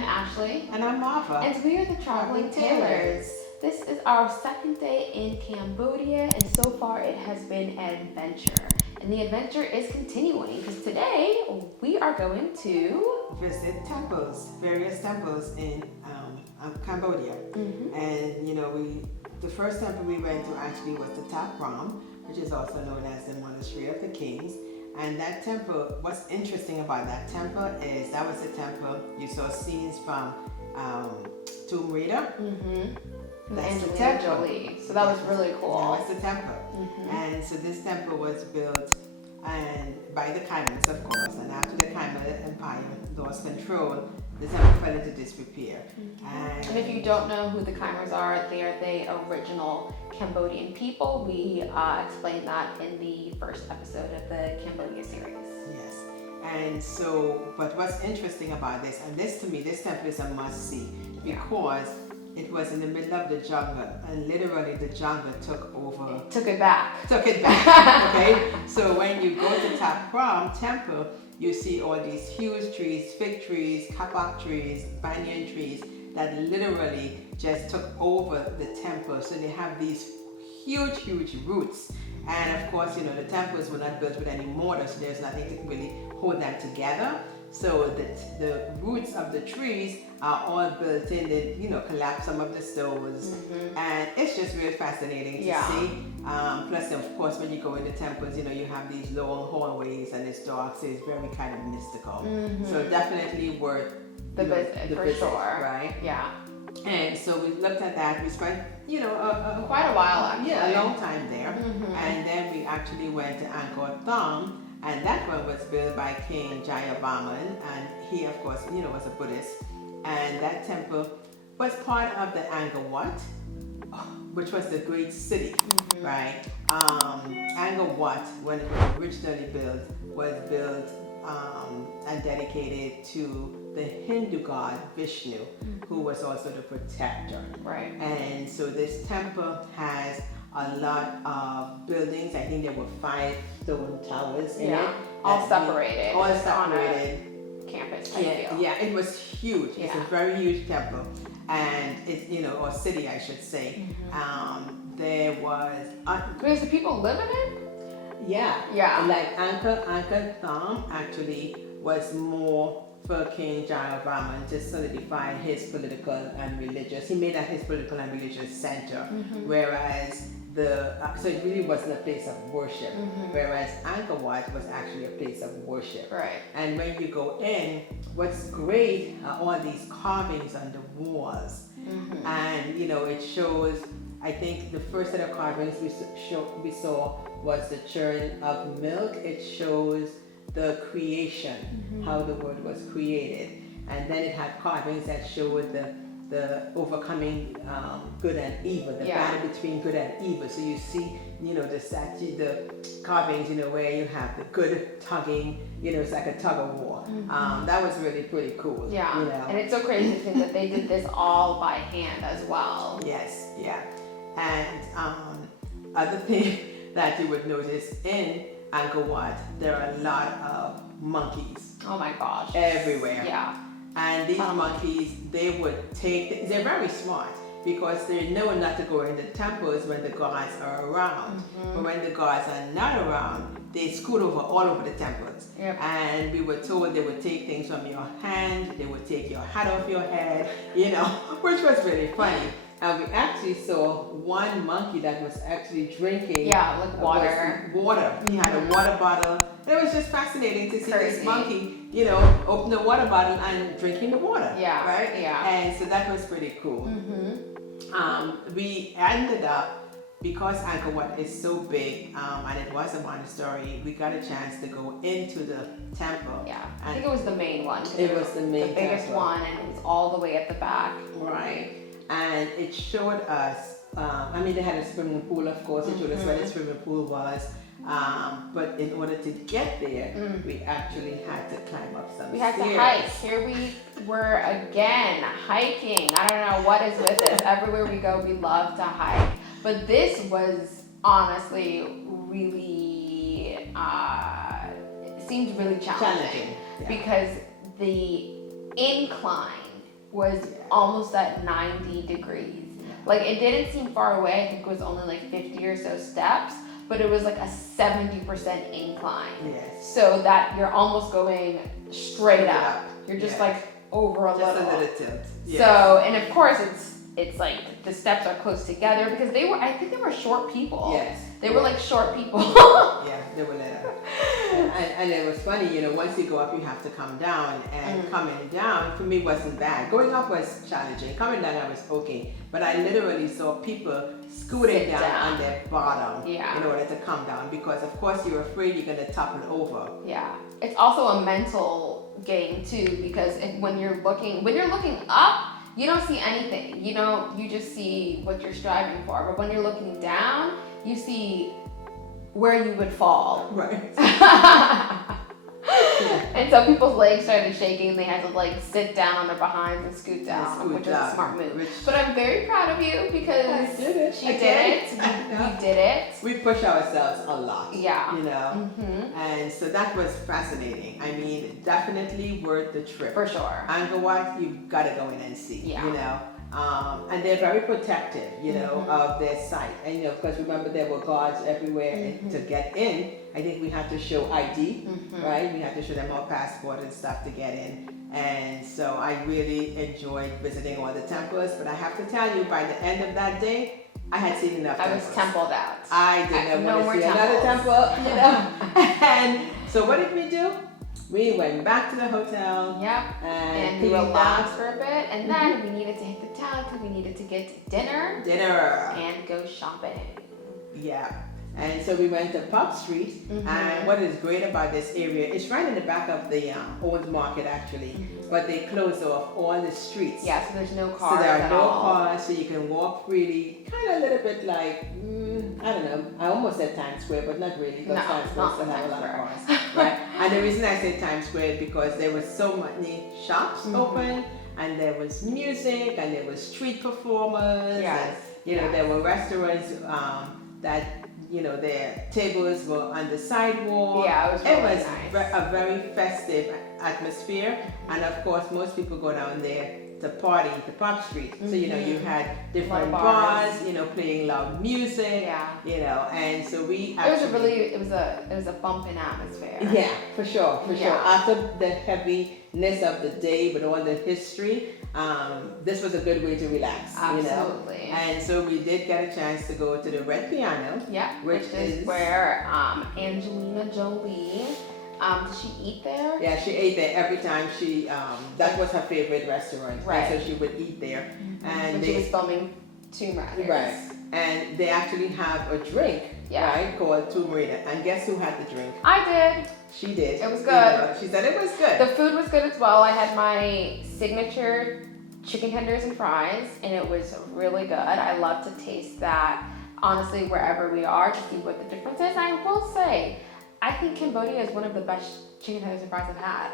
I'm Ashley. And I'm Martha. And we are the Traveling Tailors. This is our second day in Cambodia, and so far it has been an adventure. And the adventure is continuing because today we are going to visit temples, various temples in Cambodia. Mm-hmm. And the first temple we went to actually was the Thap Ram, which is also known as the Monastery of the Kings. And that temple, what's interesting about that temple is that was the temple you saw scenes from Tomb Raider. Mm-hmm. That's the Angelina temple. Jolie. So that was really cool. That was the temple. Mm-hmm. And so this temple was built by the Khmers, of course. And after the Khmer Empire lost control, the temple fell into disrepair. Mm-hmm. And if you don't know who the Khmers are, they are the original Cambodian people. We explained that in the first episode of the Cambodia series. Yes. And so, but what's interesting about this, and this to me, this temple is a must-see because it was in the middle of the jungle, and literally the jungle took over. Took it back. Okay? So when you go to Thap Ram temple, you see all these huge trees, fig trees, kapak trees, banyan trees that literally just took over the temple. So they have these huge roots. And of course, the temples were not built with any mortar, so there's nothing to really hold them together. So the roots of the trees are all built in. They, collapse some of the stones. Mm-hmm. And it's just really fascinating to see. Plus, of course, when you go into temples, you have these long hallways and it's dark, so it's very kind of mystical. Mm-hmm. So definitely worth the visit, sure. Right? Yeah. And so we looked at that. We spent, quite a while actually. Yeah, a long time there. Mm-hmm. And then we actually went to Angkor Thom. And that one was built by King Jayavarman, and he, of course, was a Buddhist. And that temple was part of the Angkor Wat, which was the great city, right? Angkor Wat, when it was originally built, was built and dedicated to the Hindu god Vishnu, who was also the protector. Right. And so this temple has a lot of buildings. I think there were 5 stone towers in it. All separated. All separated. Campus. Yeah, it was huge. Yeah. It's a very huge temple, and it's or city, I should say. There was. Because the people live in it. Yeah. Yeah. Like Angkor Thom actually was more for King Jayavarman to solidify his political and religious. He made that his political and religious center, whereas so it really wasn't a place of worship, whereas Angkor Wat was actually a place of worship. Right. And when you go in, what's great are all these carvings on the walls, and it shows. I think the first set of carvings we saw was the churn of milk. It shows the creation, how the world was created, and then it had carvings that showed the overcoming good and evil, the battle between good and evil. So you see, the statue, the carvings, where you have the good tugging, it's like a tug of war. That was really pretty cool. Yeah. And it's so crazy to think that they did this all by hand as well. Yes, yeah. And other thing that you would notice in Angkor Wat, there are a lot of monkeys. Oh my gosh. Everywhere. Yeah. And these monkeys, they're very smart because they know not to go into temples when the gods are around. But when the gods are not around, they scoot all over the temples. Yep. And we were told they would take things from your hand, they would take your hat off your head, which was really funny. And we actually saw one monkey that was actually drinking water. He had a water bottle. It was just fascinating to see this monkey, open the water bottle and drinking the water. Yeah. Right? Yeah. And so that was pretty cool. We ended up, because Angkor Wat is so big and it was a monastery, we got a chance to go into the temple. Yeah. I think it was the main one. It was the main the biggest temple. one, and it was all the way at the back. Right. And it showed us, they had a swimming pool, of course. It showed us where the swimming pool was. But in order to get there, we actually had to climb up some stairs. We had to hike. Here we were again, hiking. I don't know what is with us. Everywhere we go, we love to hike. But this was honestly really, it seemed really challenging. Yeah. Because the incline was almost at 90 degrees. Like it didn't seem far away. I think it was only like 50 or so steps, but it was like a 70% incline. Yes. So that you're almost going straight up. You're just Yes. like over a Just little. a little tilt. Yes. So, and of course it's like the steps are close together because I think they were short people. Yes. They were like short people. Yeah, they were little. And it was funny, you know, once you go up, you have to come down. And coming down, for me, wasn't bad. Going up was challenging. Coming down, I was okay. But I literally saw people scooting down on their bottom in order to come down because, of course, you're afraid you're going to topple over. Yeah. It's also a mental game, too, because when you're looking up, you don't see anything. You know, you just see what you're striving for. But when you're looking down, you see where you would fall. Right. And so people's legs started shaking. They had to like sit down on their behinds and scoot down, which is a smart move. But I'm very proud of you because she did it. We did it. We push ourselves a lot. Yeah. You know? And so that was fascinating. I mean, definitely worth the trip. For sure. Angkor Wat, you've got to go in and see. Yeah. You know? And they're very protective, you know, of their site. And you know, because remember there were guards everywhere, and to get in, I think we had to show ID, right? We had to show them our passport and stuff to get in. And so I really enjoyed visiting all the temples. But I have to tell you, by the end of that day, I had seen enough temples. I was templed out. I didn't want to see another temple, you know. And so what did we do? We went back to the hotel. Yep. And we relaxed for a bit. And then we needed to hit the town because we needed to get dinner. And go shopping. Yeah. And so we went to Pub Street. And what is great about this area, it's right in the back of the old market actually. But they closed off all the streets. Yeah, so there's no cars. So there are at no all. cars, so you can walk freely. Kind of a little bit like, I don't know. I almost said Times Square, but not really, because Times Square still have a lot of cars, right? And the reason I say Times Square is because there was so many shops open, and there was music, and there was street performers, and you know there were restaurants that you know their tables were on the sidewalk. Yeah, it was really nice. A very festive atmosphere, and of course most people go down there to party, the Pub Street. So you know you had different bars, you know, playing loud music. You know, and so we actually it was a bumping atmosphere. Yeah, for sure. After the heaviness of the day with all the history, this was a good way to relax. Absolutely. You know? And so we did get a chance to go to the Red Piano. Yeah, which is where Angelina Jolie. Did she eat there? Yeah, she ate there every time she, that was her favorite restaurant. Right. And so she would eat there. And when she was filming Tomb Raider. Right. And they actually have a drink, right, called Tomb Raider. And guess who had the drink? I did. She did. It was good. You know, she said it was good. The food was good as well. I had my signature chicken tenders and fries, and it was really good. I love to taste that, honestly, wherever we are, to see what the difference is. I will say, I think Cambodia is one of the best chicken tenders and fries I've had.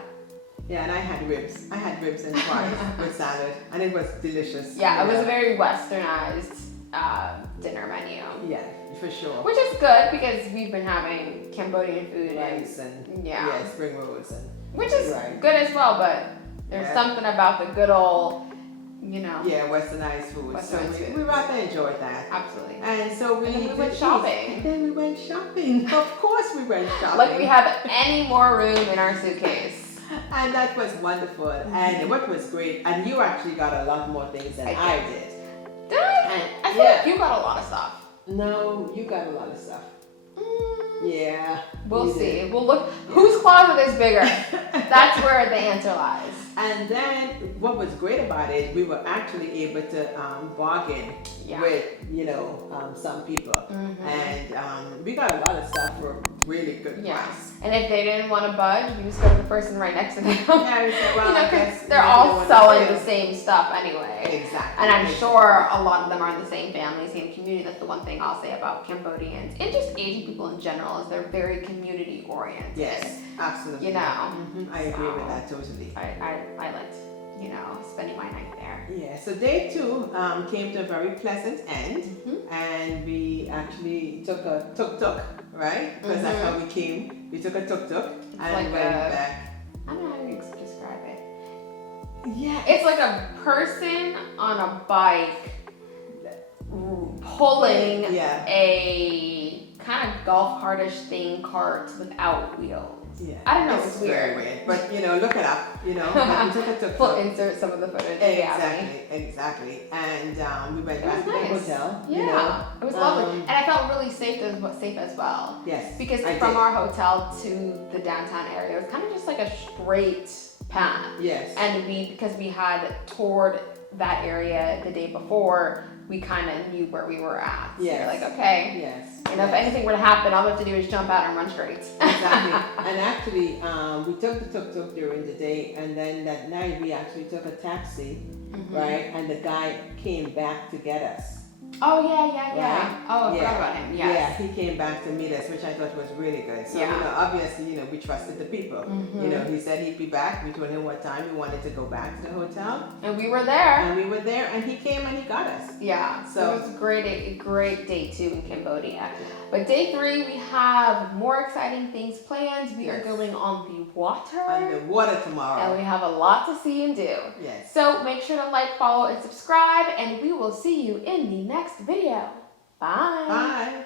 Yeah, and I had ribs. I had ribs and fries with salad, and it was delicious. Yeah, it was a very westernized dinner menu. Yeah, for sure. Which is good because we've been having Cambodian food rice and spring rolls and which is good as well. But there's something about the good old, you know. Yeah, westernized food. We rather enjoyed that. Absolutely. And so we went shopping. And then we went shopping. Of course, we went shopping. Like we have any more room in our suitcase. And that was wonderful. And what was great, and you actually got a lot more things than I did. Did I? I feel like you got a lot of stuff. No, you got a lot of stuff. Yeah. We'll see. We'll look. Whose closet is bigger? That's where the answer lies. And then what was great about it, we were actually able to bargain with, you know, some people. And we got a lot of stuff for really good price. And if they didn't want to budge, you just go to the person right next to them. Yeah, we said, well, you know, because they're all selling the same stuff anyway. Exactly. And I'm sure a lot of them are in the same family, same community. That's the one thing I'll say about Cambodians and just Asian people in general is they're very community oriented. Yes, absolutely. You know. I agree with that totally. I liked, you know, spending my night there. Yeah, so day 2 came to a very pleasant end, and we actually took a tuk-tuk, right? Because that's how we came. We took a tuk-tuk and like went back. I don't know how to describe it. Yeah. It's like a person on a bike pulling Yeah. a kind of golf cartish thing cart without wheels. Yeah. I don't know, It's it's very weird. But look it up. But we took a tuk-tuk. We'll insert some of the footage. Exactly. And we went It back was to nice. the hotel. Yeah, it was lovely, Um, and I felt really safe as well. Yes. Because I from did. our hotel to the downtown area, it was kind of just like a straight path. Yes. And because we had toured that area the day before, we kind of knew where we were at. So Yes. you're like, okay, Yes. if anything were to happen, all we have to do is jump out and run straight. Exactly. And actually, we took the tuk-tuk during the day, and then that night we actually took a taxi, right? And the guy came back to get us. Oh yeah. Right? Oh, I Yeah. forgot about him. Yes. Yeah, he came back to meet us, which I thought was really good. So, Yeah. obviously, we trusted the people. He said he'd be back. We told him what time we wanted to go back to the hotel. And we were there. And we were there, and he came and he got us. Yeah, so So- it was a great day 2 in Cambodia. But day 3, we have more exciting things planned. We are Yes. going on the water. On the water And tomorrow. we have a lot to see and do. Yes. So make sure to like, follow, and subscribe, and we will see you in the next video. Bye. Bye.